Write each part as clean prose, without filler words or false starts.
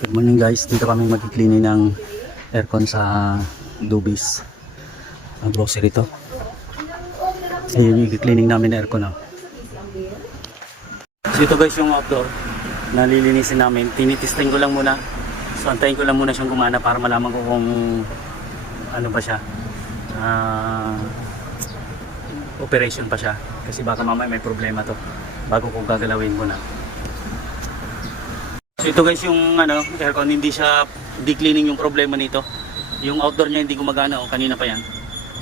Good morning guys, dito kami mag-cleaning ng aircon sa Dubis. Ang grocery to. Ayun yung cleaning namin ng aircon. So ito guys yung outdoor. Nalilinisin namin. Tinitesting ko lang muna. So antayin ko lang muna siyang gumana para malaman ko kung ano ba siya. Operation pa siya. Kasi baka mamaya may problema to. Bago ko gagalawin muna. So ito guys yung aircon, hindi cleaning yung problema nito. Yung outdoor niya hindi gumagana, kanina pa yan.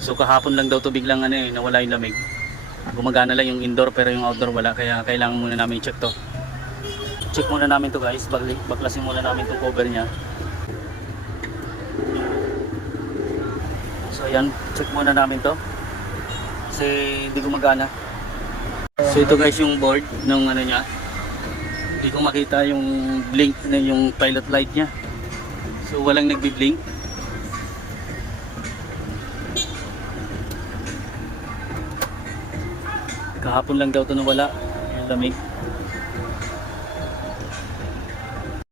So kahapon lang daw to biglang nawala yung lamig. Gumagana lang yung indoor pero yung outdoor wala, kaya kailangan muna namin i-check to. Check muna namin to guys, baklasin muna namin tong cover niya. So ayan, check muna namin to. Kasi hindi gumagana. So ito guys yung board ng niya. Hindi ko makita yung blink na yung pilot light niya. So walang nagbi-blink. Kahapon lang daw ito nawala yung lamig.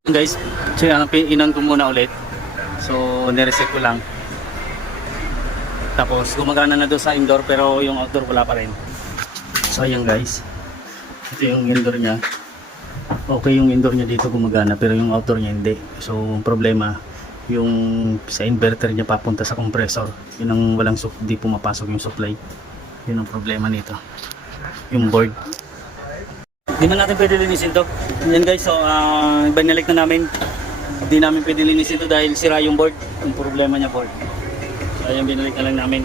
Guys, so inan ko muna ulit. So nireset ko lang. Tapos gumagana na doon sa indoor pero yung outdoor wala pa rin. So ayan guys. Ito yung indoor niya. Okay yung indoor niya dito gumagana pero yung outdoor niya hindi. So problema yung sa inverter niya papunta sa compressor. Yun ang di pumapasok yung supply. Yun ang problema nito. Yung board. Hindi na natin pwede linisin to. Yan guys, so binalik na namin. Hindi namin pwede linisin to dahil sira yung board. Yung problema niya board. So ayan, binalik na lang namin.